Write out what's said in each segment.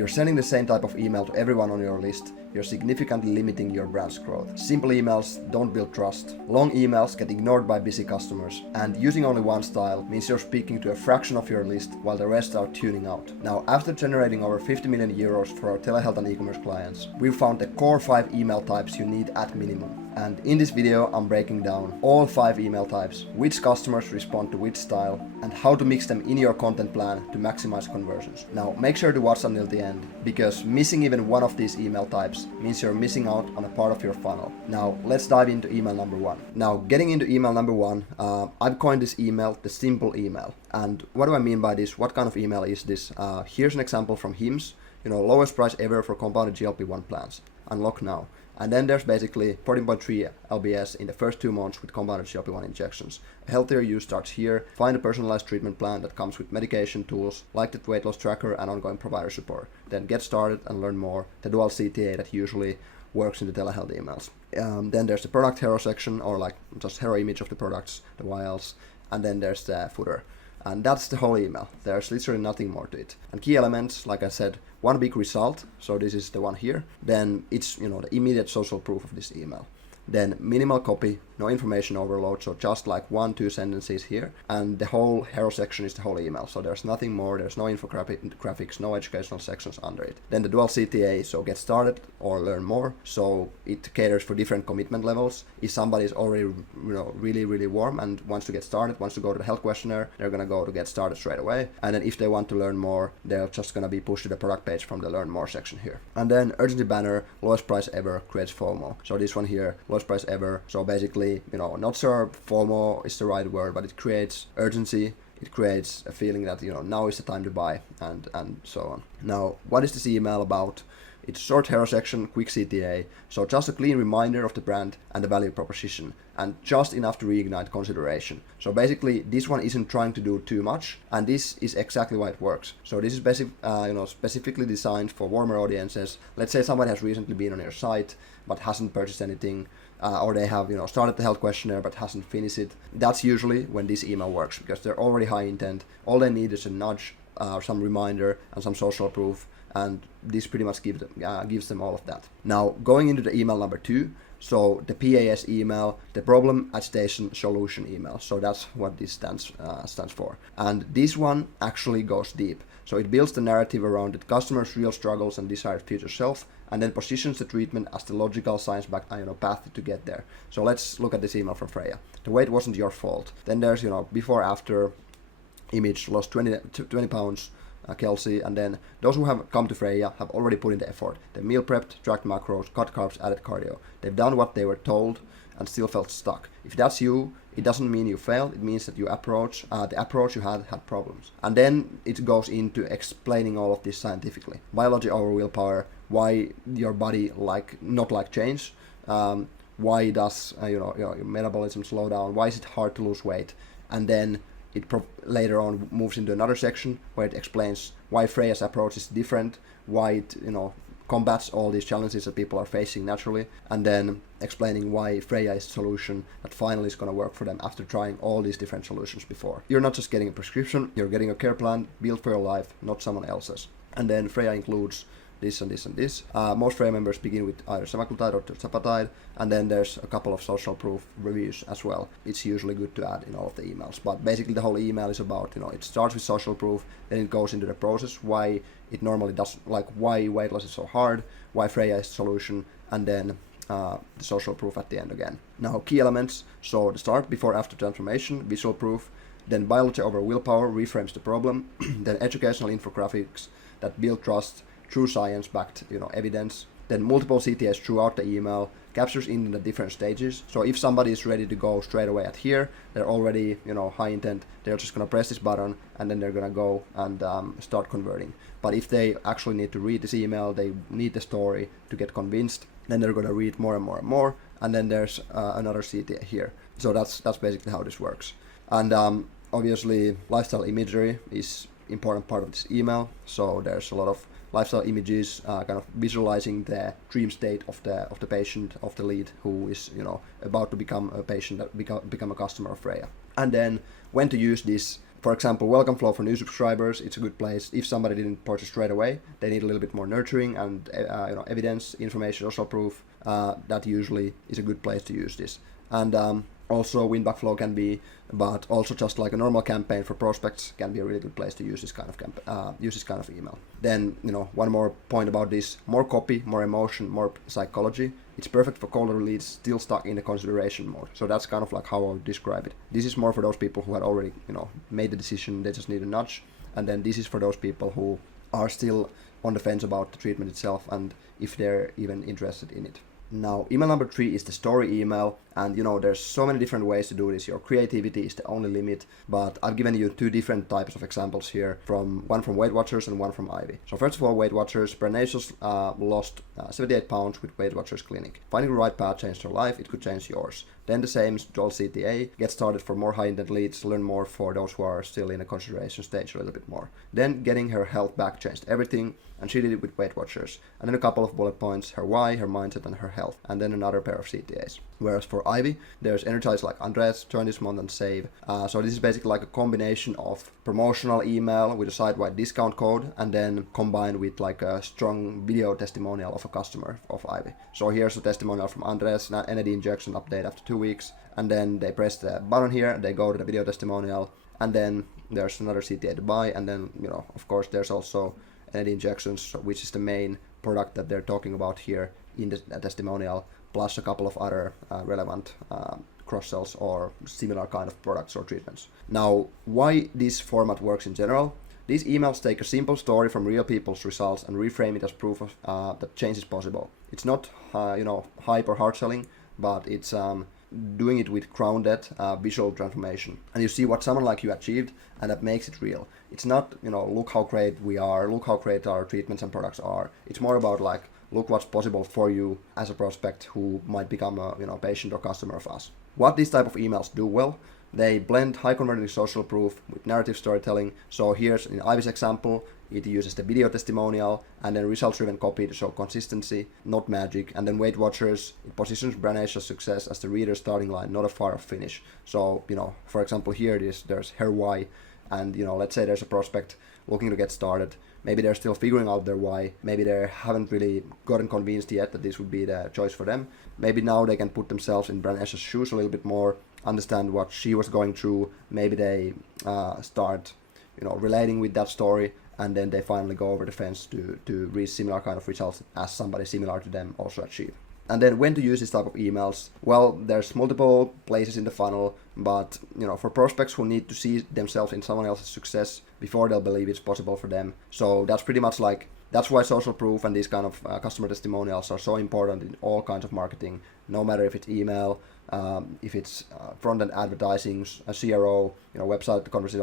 you're sending the same type of email to everyone on your list, you're significantly limiting your brand's growth. Simple emails don't build trust. Long emails get ignored by busy customers, and using only one style means you're speaking to a fraction of your list while the rest are tuning out. Now, after generating over 50 million euros for our telehealth and e-commerce clients, we've found the core 5 email types you need at minimum. And in this video, I'm breaking down all 5 email types, which customers respond to which style, and how to mix them in your content plan to maximize conversions. Now, make sure to watch until the end, because missing even one of these email types means you're missing out on a part of your funnel. Now, let's dive into email number 1. Now, getting into email number 1, I've coined this email the simple email. And what do I mean by this? What kind of email is this? Here's an example from Hims. Lowest price ever for compounded GLP-1 plans. Unlock now. And then there's basically 14.3 LBS in the first 2 months with compounded GLP-1 injections. A healthier you starts here. Find a personalized treatment plan that comes with medication, tools, like the weight loss tracker and ongoing provider support. Then get started and learn more. The dual CTA that usually works in the telehealth emails. Then there's the product hero section, or like just hero image of the products, the vials. And then there's the footer. And that's the whole email. There's literally nothing more to it. And key elements, like I said, one big result. So this is the one here. Then it's, the immediate social proof of this email. Then minimal copy, no information overload, so just like 1-2 sentences here. And the whole hero section is the whole email, so there's nothing more, there's no infographics, no educational sections under it. Then the dual CTA, so get started or learn more, so it caters for different commitment levels. If somebody is already really warm and wants to get started, wants to go to the health questionnaire, they're gonna go to get started straight away. And then if they want to learn more, they're just gonna be pushed to the product page from the learn more section here. And then urgency banner, lowest price ever, creates FOMO. So this one here, lowest price ever. So basically, not sure FOMO is the right word, but it creates urgency. It creates a feeling that, now is the time to buy, and so on. Now, what is this email about? It's short hero section, quick CTA, so just a clean reminder of the brand and the value proposition, and just enough to reignite consideration. So basically, this one isn't trying to do too much, and this is exactly why it works. So this is specifically designed for warmer audiences. Let's say somebody has recently been on your site but hasn't purchased anything, or they have started the health questionnaire but hasn't finished it. That's usually when this email works, because they're already high intent. All they need is a nudge, some reminder, and some social proof. And this pretty much gives them all of that. Now, going into the email number 2, so the PAS email, the problem, agitation, solution email. So that's what this stands for. And this one actually goes deep. So it builds the narrative around the customer's real struggles and desired future self, and then positions the treatment as the logical science-backed path to get there. So let's look at this email from Freya. The weight wasn't your fault. Then there's before after image, lost 20 pounds. Kelsey, and then those who have come to Freya have already put in the effort. They meal prepped, tracked macros, cut carbs, added cardio. They've done what they were told and still felt stuck. If that's you, it doesn't mean you failed. It means that the approach you had problems. And then it goes into explaining all of this scientifically. Biology over willpower, why your body not like change, why does your metabolism slow down, why is it hard to lose weight, and then it later on moves into another section where it explains why Freya's approach is different, why it combats all these challenges that people are facing naturally, and then explaining why Freya is the solution that finally is going to work for them after trying all these different solutions before. You're not just getting a prescription, you're getting a care plan built for your life, not someone else's. And then Freya includes this and this and this. Most Freya members begin with either semaglutide or tirzepatide, and then there's a couple of social proof reviews as well. It's usually good to add in all of the emails, but basically the whole email is about, it starts with social proof, then it goes into the process, why it normally does, why weight loss is so hard, why Freya is the solution, and then the social proof at the end again. Now, key elements, so the start, before, after transformation, visual proof, then biology over willpower reframes the problem, then educational infographics that build trust, true science-backed, evidence. Then multiple CTAs throughout the email, captures in the different stages. So if somebody is ready to go straight away at here, they're already, high intent, they're just gonna press this button and then they're gonna go and start converting. But if they actually need to read this email, they need the story to get convinced, then they're gonna read more and more and more. And then there's another CTA here. So that's basically how this works. And obviously, lifestyle imagery is important part of this email. So there's a lot of lifestyle images, kind of visualizing the dream state of the patient, of the lead who is about to become a patient, that become a customer of Freya. And then when to use this For example, welcome flow for new subscribers. It's a good place. If somebody didn't purchase straight away, they need a little bit more nurturing and evidence, information, social proof. That usually is a good place to use this. And also win back flow can be, but also just like a normal campaign for prospects can be a really good place to use this kind of email. Then one more point about this: more copy, more emotion, more psychology. It's perfect for colder leads still stuck in the consideration mode. So that's kind of like how I would describe it. This is more for those people who had already made the decision, they just need a nudge. And then this is for those people who are still on the fence about the treatment itself and if they're even interested in it. Now, email number 3 is the story email, and there's so many different ways to do this. Your creativity is the only limit, but I've given you 2 different types of examples here, one from Weight Watchers and one from Ivy. So first of all, Weight Watchers. Brenasius lost 78 pounds with Weight Watchers Clinic. Finding the right path changed her life, it could change yours. Then the same Joel CTA, get started for more high-intent leads, learn more for those who are still in a consideration stage a little bit more. Then getting her health back changed everything, and she did it with Weight Watchers. And then a couple of bullet points, her why, her mindset, and her health. And then another pair of CTAs. Whereas for Ivy, there's Energize like Andres, join this month and save. So this is basically like a combination of promotional email with a site-wide discount code, and then combined with like a strong video testimonial of a customer of Ivy. So here's a testimonial from Andres, NAD injection update after 2 weeks, and then they press the button here, they go to the video testimonial, and then there's another CTA to buy, and then of course there's also NAD injections, which is the main product that they're talking about here in the testimonial, plus a couple of other relevant cross-sells or similar kind of products or treatments. Now, why this format works in general? These emails take a simple story from real people's results and reframe it as proof of that change is possible. It's not hype or hard selling, but it's doing it with grounded visual transformation. And you see what someone like you achieved, and that makes it real. It's not, look how great we are, look how great our treatments and products are. It's more about like, look what's possible for you as a prospect who might become a patient or customer of us. What these type of emails do well, they blend high converting social proof with narrative storytelling. So here's in Ivy's example, it uses the video testimonial and then results-driven copy to show consistency, not magic. And then Weight Watchers, it positions Brenasius' success as the reader's starting line, not a far-off finish. So, for example, here there's her why, and let's say there's a prospect looking to get started. Maybe they're still figuring out their why. Maybe they haven't really gotten convinced yet that this would be the choice for them. Maybe now they can put themselves in Brenasius' shoes a little bit more, understand what she was going through. Maybe they start, relating with that story, and then they finally go over the fence to reach similar kind of results as somebody similar to them also achieve. And then when to use this type of emails? Well, there's multiple places in the funnel, but for prospects who need to see themselves in someone else's success before they'll believe it's possible for them. So that's pretty much that's why social proof and these kind of customer testimonials are so important in all kinds of marketing, no matter if it's email, if it's front-end advertising, a CRO, website conversion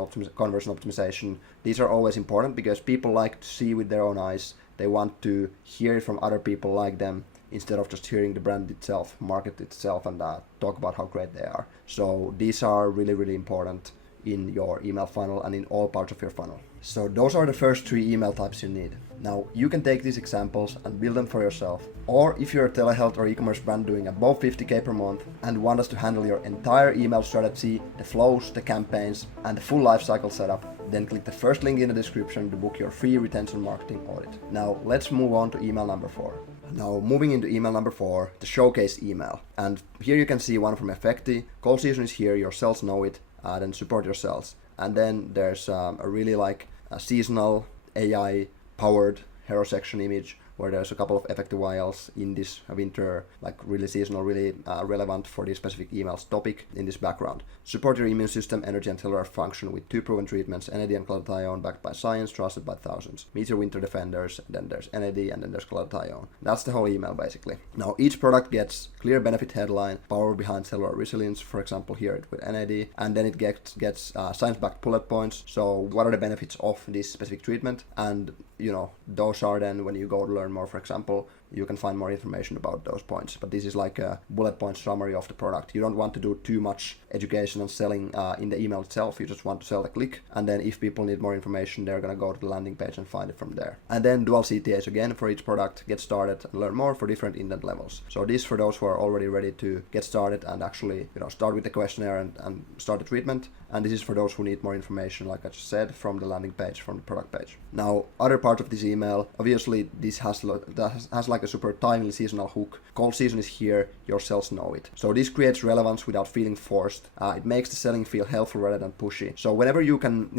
optimization. These are always important because people like to see with their own eyes. They want to hear it from other people like them, instead of just hearing the brand itself, market itself, and talk about how great they are. So these are really, really important in your email funnel and in all parts of your funnel. So those are the first 3 email types you need. Now you can take these examples and build them for yourself. Or if you're a telehealth or e-commerce brand doing above 50K per month and want us to handle your entire email strategy, the flows, the campaigns, and the full lifecycle setup, then click the first link in the description to book your free retention marketing audit. Now let's move on to email number 4. Now moving into email number 4, the showcase email. And here you can see one from Effecti. Call season is here, your sales know it, then support your sales. And then there's a really a seasonal AI powered hero section image where there's a couple of effective vials in this winter, really seasonal, really relevant for this specific email's topic in this background. Support your immune system, energy and cellular function with 2 proven treatments, NAD and glutathione, backed by science, trusted by thousands. Meet your winter defenders, and then there's NAD, and then there's glutathione. That's the whole email basically. Now each product gets clear benefit headline, power behind cellular resilience, for example here with NAD, and then it gets science-backed bullet points. So what are the benefits of this specific treatment? And those are then when you go to learn learn more. For example, you can find more information about those points. But this is like a bullet point summary of the product. You don't want to do too much education and selling in the email itself. You just want to sell the click. And then if people need more information, they're going to go to the landing page and find it from there. And then dual CTAs again for each product. Get started and learn more for different intent levels. So this for those who are already ready to get started and actually start with the questionnaire and start the treatment. And this is for those who need more information, like I just said, from the landing page, from the product page. Now, other part of this email, obviously this has like a super timely seasonal hook. Cold season is here, your sales know it. So this creates relevance without feeling forced. It makes the selling feel helpful rather than pushy. So whenever you can,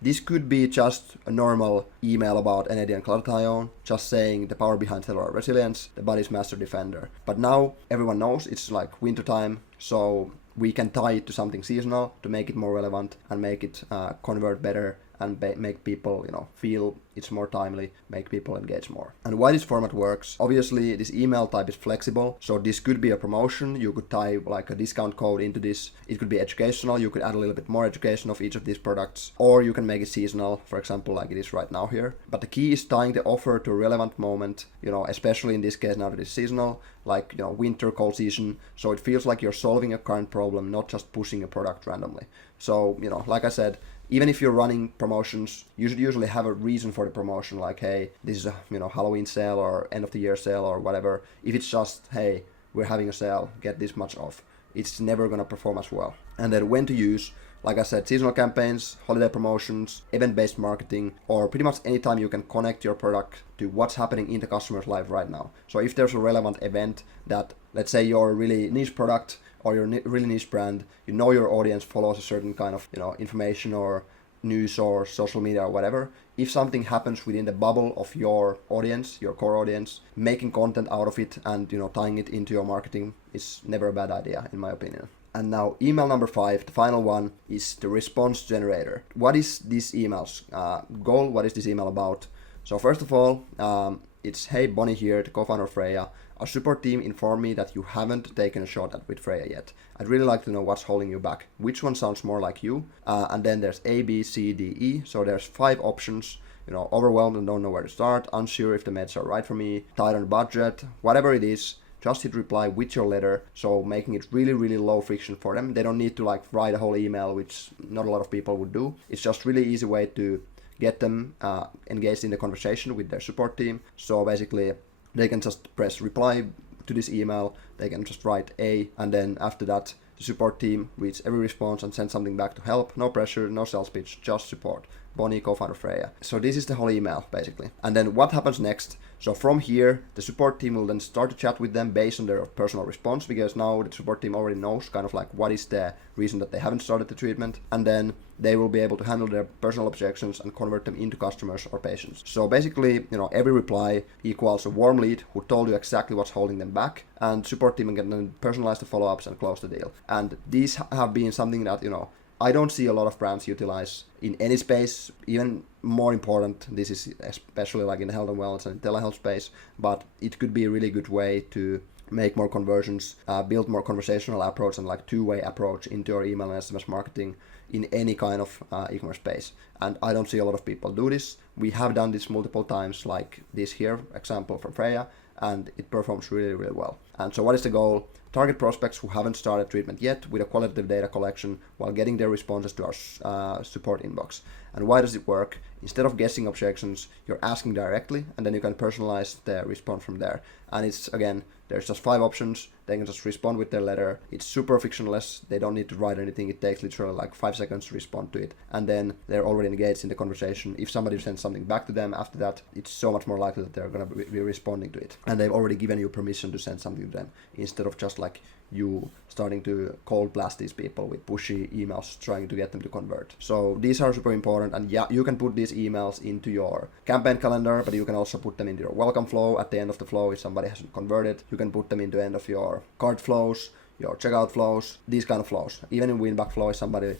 this could be just a normal email about NAD and glutathione, just saying the power behind cellular resilience, the body's master defender. But now everyone knows it's like winter time, so we can tie it to something seasonal to make it more relevant and make it convert better and make people, feel it's more timely, make people engage more. And why this format works, obviously this email type is flexible, so this could be a promotion, you could tie like a discount code into this, it could be educational, you could add a little bit more education of each of these products, or you can make it seasonal, for example, like it is right now here. But the key is tying the offer to a relevant moment, especially in this case now that it's seasonal, like, winter, cold season, so it feels like you're solving a current problem, not just pushing a product randomly. So, like I said, even if you're running promotions, you should usually have a reason for the promotion, like, hey, this is a Halloween sale or end of the year sale or whatever. If it's just, hey, we're having a sale, get this much off, it's never gonna perform as well. And then when to use, like I said, seasonal campaigns, holiday promotions, event-based marketing, or pretty much anytime you can connect your product to what's happening in the customer's life right now. So if there's a relevant event that, let's say you're a really niche product, or your really niche brand, your audience follows a certain kind of information or news or social media or whatever. If something happens within the bubble of your audience, your core audience, making content out of it and tying it into your marketing is never a bad idea in my opinion. And now email number 5, the final one, is the response generator. What is this email's goal? What is this email about? So first of all, it's, hey, Bonnie here, the co-founder of Freya. Our support team informed me that you haven't taken a shot at with Freya yet. I'd really like to know what's holding you back. Which one sounds more like you? And then there's A, B, C, D, E. So there's 5 options. Overwhelmed and don't know where to start, unsure if the meds are right for me, tight on budget, whatever it is. Just hit reply with your letter, so making it really, really low friction for them. They don't need to write a whole email, which not a lot of people would do. It's just really easy way to get them engaged in the conversation with their support team. So basically, they can just press reply to this email, they can just write A, and then after that, the support team reads every response and sends something back to help. No pressure, no sales pitch, just support. Bonnie, co-founder Freya. So this is the whole email, basically. And then what happens next? So from here, the support team will then start to chat with them based on their personal response, because now the support team already knows kind of like what is the reason that they haven't started the treatment. And then they will be able to handle their personal objections and convert them into customers or patients. So basically, every reply equals a warm lead who told you exactly what's holding them back, and support team can then personalize the follow-ups and close the deal. And these have been something that, I don't see a lot of brands utilize in any space. Even more important, this is especially like in the health and wellness and telehealth space, but it could be a really good way to make more conversions, build more conversational approach and like two-way approach into your email and SMS marketing in any kind of e-commerce space. And I don't see a lot of people do this. We have done this multiple times, like this here example from Freya, and it performs really, really well. And so what is the goal? Target prospects who haven't started treatment yet with a qualitative data collection while getting their responses to our support inbox. And why does it work? Instead of guessing objections, you're asking directly, and then you can personalize the response from there. And it's, again, there's just 5 options. They can just respond with their letter. It's super frictionless. They don't need to write anything. It takes literally like 5 seconds to respond to it. And then they're already engaged in the conversation. If somebody sends something back to them after that, it's so much more likely that they're going to be responding to it. And they've already given you permission to send something to them, instead of just like you starting to cold blast these people with pushy emails trying to get them to convert. So these are super important, and yeah, you can put these emails into your campaign calendar, but you can also put them into your welcome flow at the end of the flow if somebody hasn't converted. You can put them into the end of your cart flows, your checkout flows, these kind of flows. Even in win-back flow, if somebody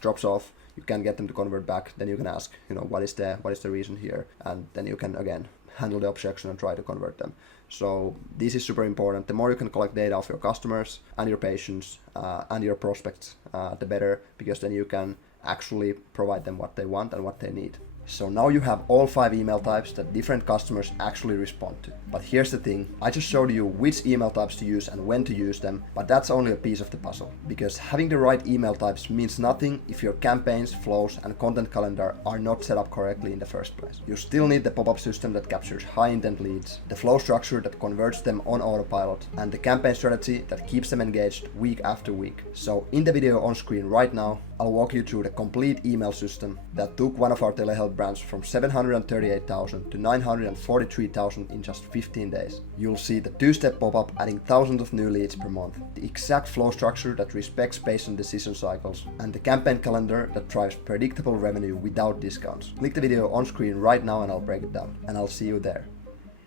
drops off, you can get them to convert back, then you can ask what is the reason here, and then you can again handle the objection and try to convert them. So this is super important. The more you can collect data of your customers and your patients and your prospects, the better, because then you can actually provide them what they want and what they need. So now you have all 5 email types that different customers actually respond to. But here's the thing, I just showed you which email types to use and when to use them, but that's only a piece of the puzzle. Because having the right email types means nothing if your campaigns, flows, and content calendar are not set up correctly in the first place. You still need the pop-up system that captures high intent leads, the flow structure that converts them on autopilot, and the campaign strategy that keeps them engaged week after week. So in the video on screen right now, I'll walk you through the complete email system that took one of our telehealth brands from 738,000 to 943,000 in just 15 days. You'll see the 2-step pop-up adding thousands of new leads per month, the exact flow structure that respects patient decision cycles, and the campaign calendar that drives predictable revenue without discounts. Click the video on screen right now and I'll break it down. And I'll see you there.